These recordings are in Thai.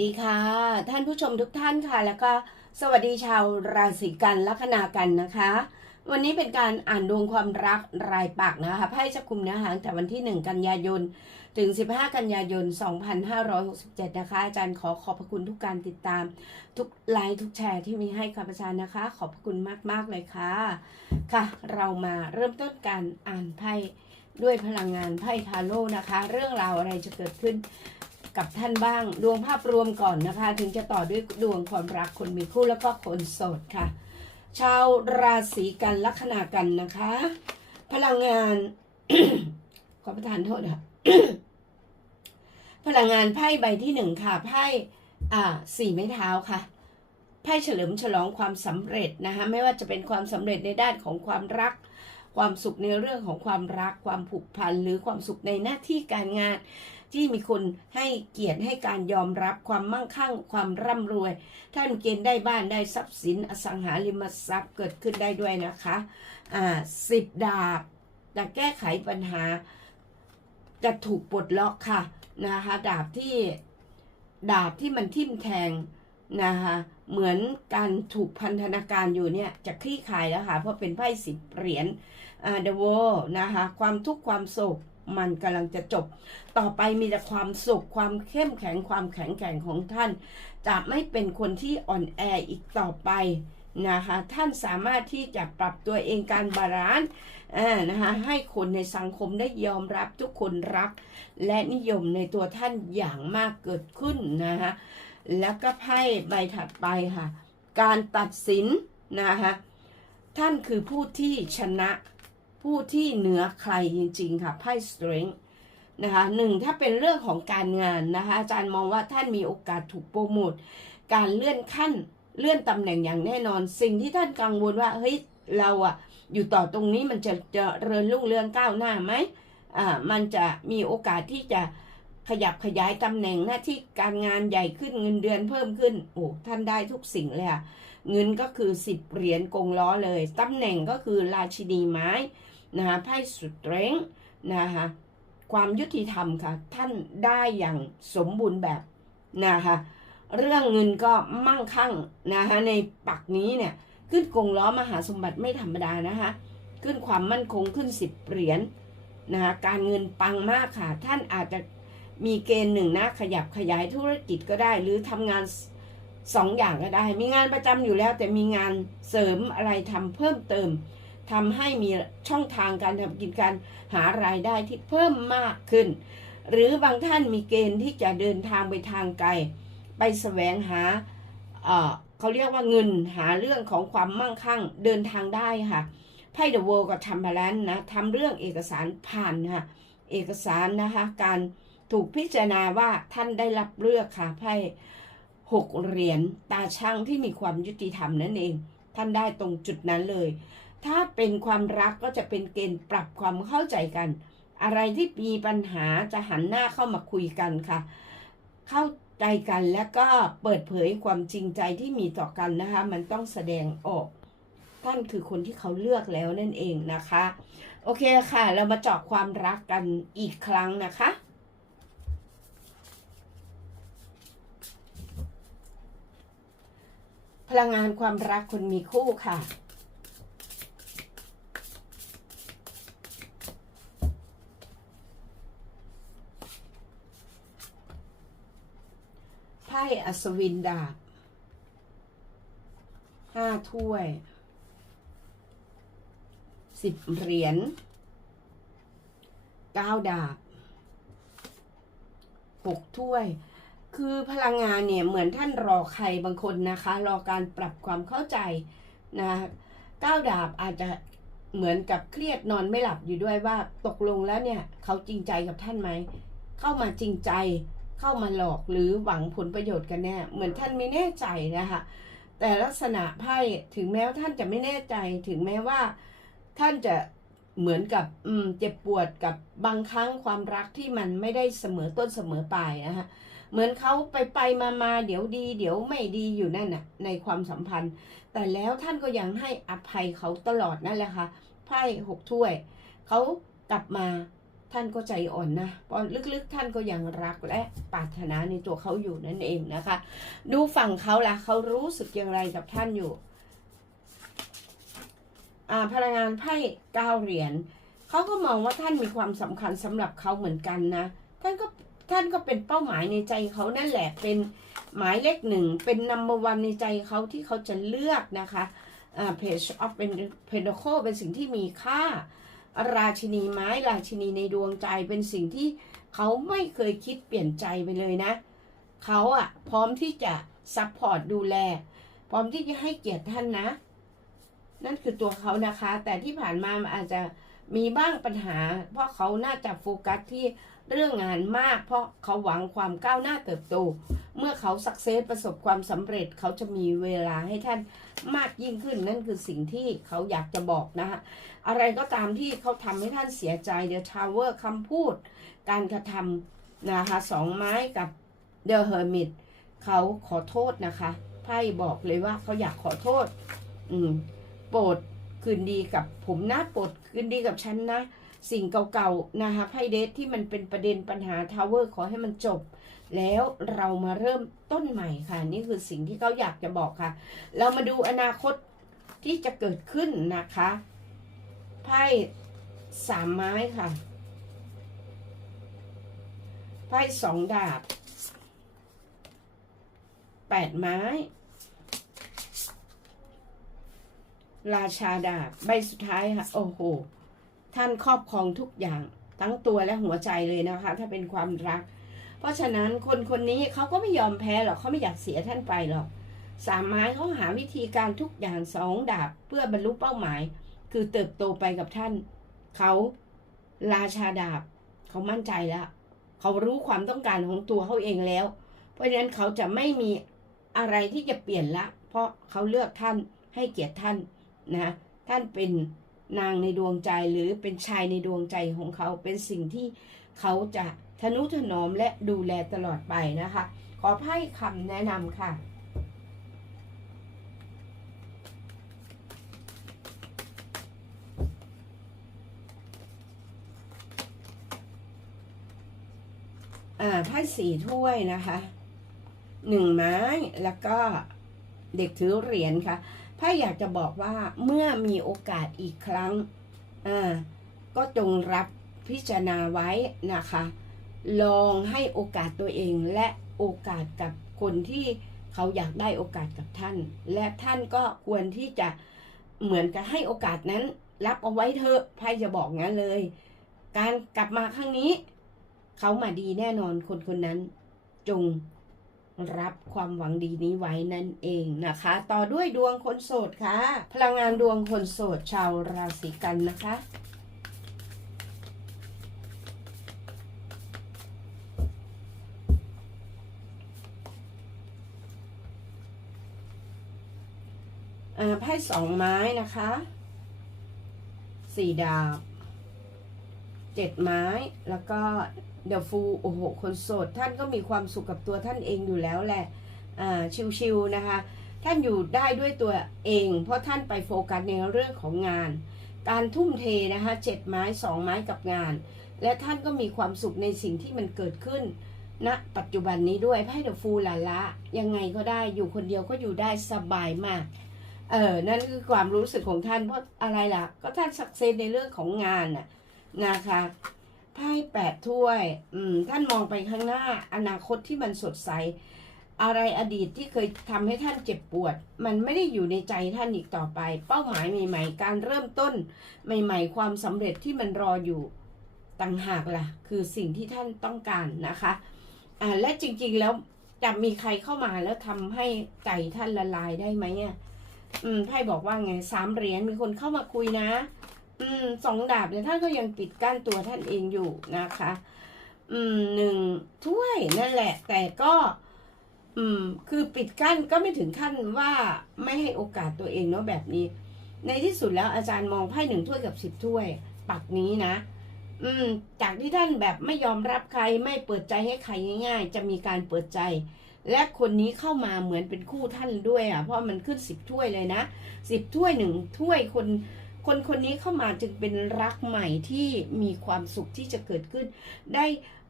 ดีค่ะ ท่านผู้ชมทุกท่านค่ะ แล้วก็สวัสดีชาวราศีกันลัคนากันนะคะ วันนี้เป็นการอ่านดวงความรักรายปักนะคะไพ่จะคุมเนื้อหาตั้งแต่วันที่ 1 กันยายน ถึง 15 กันยายน 2567 นะคะ อาจารย์ขอขอบพระคุณทุกการติดตาม ทุกไลค์ทุกแชร์ที่มีให้กับอาจารย์นะคะ ขอบพระคุณมากๆเลยค่ะ ค่ะ เรามาเริ่มต้นการอ่านไพ่ด้วยพลังงานไพ่ทาโร่นะคะ เรื่องราวอะไรจะเกิดขึ้น กับท่านบ้าง ดวงภาพรวมก่อนนะคะ ถึงจะต่อด้วยดวงความรักคนมีคู่แล้วก็คนโสดค่ะ ชาวราศีกันลัคนากันนะคะ พลังงาน ขอประทานโทษค่ะพลังงานไพ่ใบที่หนึ่งค่ะไพ่อ่าสี่ไม้เท้าค่ะไพ่เฉลิมฉลองความสำเร็จนะคะไม่ว่าจะเป็นความสำเร็จในด้านของความรัก ความสุขในเรื่องของความรัก ความผูกพันหรือความสุขในหน้าที่การงาน ที่มีคนให้เกียรติให้การยอมรับความมั่งคั่งความร่ำรวย ท่านเกณฑ์ได้บ้านได้ทรัพย์สินอสังหาริมทรัพย์เกิดขึ้นได้ด้วยนะคะอ่าสิบดาบจะแก้ไขปัญหา จะถูกปลดล็อกค่ะนะคะดาบที่ดาบที่มันทิ่มแทงนะคะเหมือนการถูกพันธนาการอยู่เนี่ยจะคลี่คลายแล้วค่ะเพราะเป็นไพ่สิบเหรียญอ่าเดวนะคะความทุกข์ความโศก มันกำลังจะจบ ต่อไปมีแต่ความสุขความเข้มแข็งความแข็งแกร่งของท่าน จะไม่เป็นคนที่อ่อนแออีกต่อไปนะคะท่านสามารถที่จะปรับตัวเองการบาลานซ์นะคะให้คนในสังคมได้ยอมรับทุกคนรัก และนิยมในตัวท่านอย่างมากเกิดขึ้นนะคะแล้วก็ไพ่ใบถัดไปค่ะ การตัดสินนะคะท่านคือผู้ที่ชนะ ผู้ที่เหนือใครจริง ๆ ค่ะไพ่ strength นะคะหนึ่งถ้าเป็นเรื่องของการงานนะคะอาจารย์มองว่าท่านมีโอกาสถูกโปรโมทการเลื่อนขั้นเลื่อนตำแหน่งอย่างแน่นอน สิ่งที่ท่านกังวลว่าเฮ้ยเราอะอยู่ต่อตรงนี้มันจะเจะเริญรุ่งเรืองก้าวหน้าไหมอ่ามันจะมีโอกาสที่จะขยับขยายตำแหน่งหน้าที่การงานใหญ่ขึ้นเงินเดือนเพิ่มขึ้นโอ้ท่านได้ทุกสิ่งเลยอะเงินก็คือสิบเหรียญกงล้อเลยตำแหน่งก็คือราชินีไม้ นะคะไพ่สุดเร้งนะคะความยุติธรรมค่ะ ท่านได้อย่างสมบูรณ์แบบนะคะเรื่องเงินก็มั่งคั่งนะคะในปักนี้เนี่ยขึ้นกงล้อมหาสมบัติไม่ธรรมดานะคะขึ้นความมั่นคงขึ้นสิบเหรียญนะคะการเงินปังมากค่ะ ท่านอาจจะมีเกณฑ์หนึ่งนะขยับขยายธุรกิจก็ได้ หรือทำงานสองอย่างก็ได้ มีงานประจำอยู่แล้วแต่มีงานเสริมอะไรทำเพิ่มเติม ทำให้มีช่องทางการทำกิจการหารายได้ที่เพิ่มมากขึ้น หรือบางท่านมีเกณฑ์ที่จะเดินทางไปทางไกล ไปแสวงหาเขาเรียกว่าเงินหาเรื่องของความมั่งคั่งเดินทางได้ค่ะไพ่เดอะเวิลด์ก็ทำมาแล้วนะทำเรื่องเอกสารผ่านค่ะเอกสารนะคะการถูกพิจารณาว่าท่านได้รับเลือกค่ะไพ่หกเหรียญตาช่างที่มีความยุติธรรมนั่นเอง ท่านได้ตรงจุดนั้นเลย ถ้าเป็นความรักก็จะเป็นเกณฑ์ปรับความเข้าใจกัน อะไรที่มีปัญหาจะหันหน้าเข้ามาคุยกันค่ะ เข้าใจกันแล้วก็เปิดเผยความจริงใจที่มีต่อกันนะคะ มันต้องแสดงออกท่านคือคนที่เขาเลือกแล้วนั่นเองนะคะ โอเคค่ะ เรามาเจาะความรักกันอีกครั้งนะคะ พลังงานความรักคนมีคู่ค่ะ อัศวินดาบห้าถ้วยสิบเหรียญเก้าดาบหกถ้วย คือพลังงานเนี่ยเหมือนท่านรอใครบางคนนะคะ รอการปรับความเข้าใจนะเก้าดาบอาจจะเหมือนกับเครียดนอนไม่หลับอยู่ด้วยว่าตกลงแล้วเนี่ย เขาจริงใจกับท่านไหม เข้ามาจริงใจ เข้ามาหลอกหรือหวังผลประโยชน์กันแน่ เหมือนท่านไม่แน่ใจนะคะ แต่ลักษณะไพ่ถึงแม้ว่าท่านจะไม่แน่ใจถึงแม้ว่า ท่านจะเหมือนกับเจ็บปวดกับบางครั้งความรักที่มันไม่ได้เสมอต้นเสมอปลายนะคะเหมือนเขาไปไปมามาเดี๋ยวดี เดี๋ยวไม่ดีอยู่นั่นน่ะในความสัมพันธ์ แต่แล้วท่านก็ยังให้อภัยเขาตลอดนั่นแหละค่ะไพ่หกถ้วย เขากลับมา ท่านก็ใจอ่อนนะเพราะลึกๆ ท่านก็ยังรักและปรารถนาในตัวเขาอยู่นั่นเองนะคะ ดูฝั่งเขาละเขารู้สึกอย่างไรกับท่านอยู่อ่าพลังงานไพ่เก้าเหรียญเขาก็มองว่าท่านมีความสำคัญสำหรับเขาเหมือนกันนะ ท่านก็ท่านก็เป็นเป้าหมายในใจเขานั่นแหละ เป็นหมายเลขหนึ่ง เป็นนัมเบอร์วันในใจเขาที่เขาจะเลือกนะคะอ่า page of pentacle เป็นสิ่งที่มีค่า ราชินีไม้ราชินีในดวงใจเป็นสิ่งที่เขาไม่เคยคิดเปลี่ยนใจไปเลยนะ เขาอะพร้อมที่จะซัพพอร์ตดูแล พร้อมที่จะให้เกียรติท่านนะ นั่นคือตัวเขานะคะ แต่ที่ผ่านมาอาจจะมีบ้างปัญหา เพราะเขาน่าจะโฟกัสที่ เรื่องงานมาก เพราะเขาหวังความก้าวหน้าเติบโต เมื่อเขาสักเซสประสบความสำเร็จเขาจะมีเวลาให้ท่านมากยิ่งขึ้น นั่นคือสิ่งที่เขาอยากจะบอกนะคะอะไรก็ตามที่เขาทำให้ท่านเสียใจเดอะทาวเวอร์คำพูด การกระทำนะคะสองไม้กับเดอะเฮอร์มิตเขาขอโทษนะคะไพ่บอกเลยว่าเขาอยากขอโทษ อืมโปรดคืนดีกับผมนะโปรดคืนดีกับฉันนะ สิ่งเก่าๆนะคะไพ่เดทที่มันเป็นประเด็นปัญหาทาวเวอร์ขอให้มันจบ แล้วเรามาเริ่มต้นใหม่ค่ะ นี่คือสิ่งที่เขาอยากจะบอกค่ะ เรามาดูอนาคตที่จะเกิดขึ้นนะคะไพ่สามไม้ค่ะไพ่สองดาบแปดไม้ ราชาดาบ ใบสุดท้ายค่ะ โอ้โห ท่านครอบครองทุกอย่างทั้งตัวและหัวใจเลยนะคะ ถ้าเป็นความรัก เพราะฉะนั้นคนคนนี้เขาก็ไม่ยอมแพ้หรอกเขาไม่อยากเสียท่านไปหรอกสามไม้เขาหาวิธีการทุกอย่างสองดาบเพื่อบรรลุเป้าหมาย คือเติบโตไปกับท่านเขาราชาดาบเขามั่นใจแล้วเขารู้ความต้องการของตัวเขาเองแล้ว เพราะฉะนั้นเขาจะไม่มีอะไรที่จะเปลี่ยนละ เพราะเขาเลือกท่านให้เกียรติท่านนะท่านเป็น นางในดวงใจหรือเป็นชายในดวงใจของเขาเป็นสิ่งที่เขาจะทนุถนอมและดูแลตลอดไปนะคะ ขอไพ่คำแนะนำค่ะอ่าไพ่สี่ถ้วยนะคะหนึ่งไม้แล้วก็เด็กถือเหรียญค่ะ ไพ่อยากจะบอกว่าเมื่อมีโอกาสอีกครั้งอ่าก็จงรับพิจารณาไว้นะคะ ลองให้โอกาสตัวเองและโอกาสกับคนที่เขาอยากได้โอกาสกับท่าน และท่านก็ควรที่จะเหมือนกับให้โอกาสนั้น รับเอาไว้เถอะไพ่จะบอกงั้นเลย การกลับมาครั้งนี้ เขามาดีแน่นอนคนคนนั้นจง รับความหวังดีนี้ไว้นั่นเองนะคะ ต่อด้วยดวงคนโสดค่ะ พลังงานดวงคนโสดชาวราศีกันนะคะไพ่สองไม้นะคะ สี่ดาบ เจ็ดไม้ แล้วก็เดอะฟูโอ้โหคนโสด ท่านก็มีความสุขกับตัวท่านเองอยู่แล้วแหละชิวๆนะคะ ท่านอยู่ได้ด้วยตัวเอง เพราะท่านไปโฟกัสในเรื่องของงาน การทุ่มเทนะคะเจ็ดไม้สองไม้กับงาน และท่านก็มีความสุขในสิ่งที่มันเกิดขึ้นณนะปัจจุบันนี้ด้วยไพ่เดอะฟูละละยังไงก็ได้อยู่คนเดียวก็อยู่ได้สบายมากเออนั่นคือความรู้สึกของท่านเพราะอะไรล่ะ ก็ท่านสักเซนในเรื่องของงานน่ะ นะคะไพ่แปดถ้วย อืม ท่านมองไปข้างหน้า อนาคตที่มันสดใส อะไรอดีตที่เคยทำให้ท่านเจ็บปวด มันไม่ได้อยู่ในใจท่านอีกต่อไป เป้าหมายใหม่ๆ การเริ่มต้น ใหม่ ๆ ความสำเร็จที่มันรออยู่ต่างหากล่ะ คือสิ่งที่ท่านต้องการนะคะ อ่า และจริงๆแล้วจะมีใครเข้ามาแล้วทำให้ใจท่านละลายได้ไหมอะ อืม ไพ่บอกว่าไงสามเหรียญมีคนเข้ามาคุยนะ อืมสองดาบเนี่ยท่านก็ยังปิดกั้นตัวท่านเองอยู่นะคะ อืมหนึ่งถ้วยนั่นแหละ แต่ก็ อืม คือปิดกั้นก็ไม่ถึงขั้นว่าไม่ให้โอกาสตัวเองเนาะแบบนี้ ในที่สุดแล้วอาจารย์มองไพ่หนึ่งถ้วยกับสิบถ้วย ปักนี้นะอืม จากที่ท่านแบบไม่ยอมรับใครไม่เปิดใจให้ใครง่าย ๆ จะมีการเปิดใจ และคนนี้เข้ามาเหมือนเป็นคู่ท่านด้วยอะเพราะมันขึ้นสิบถ้วยเลยนะสิบถ้วยหนึ่งถ้วยคน คนคนนี้เข้ามาจึงเป็นรักใหม่ที่มีความสุขที่จะเกิดขึ้น ได้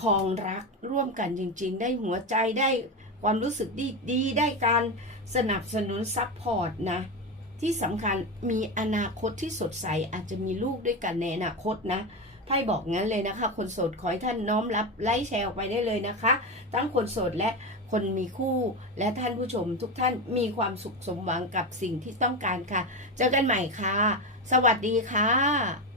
คองรักร่วมกันจริง ๆ ได้หัวใจได้ความรู้สึกดีดีได้การสนับสนุนซัพพอร์ตนะ ที่สำคัญมีอนาคตที่สดใสอาจจะมีลูกด้วยกันในอนาคตนะไพ่บอกงั้นเลยนะคะ คนโสดขอให้ท่านน้อมรับไล่แชร์ออกไปได้เลยนะคะ ทั้งคนโสดและคนมีคู่และท่านผู้ชมทุกท่านมีความสุขสมหวังกับสิ่งที่ต้องการค่ะ เจอกันใหม่ค่ะ สวัสดีค่ะ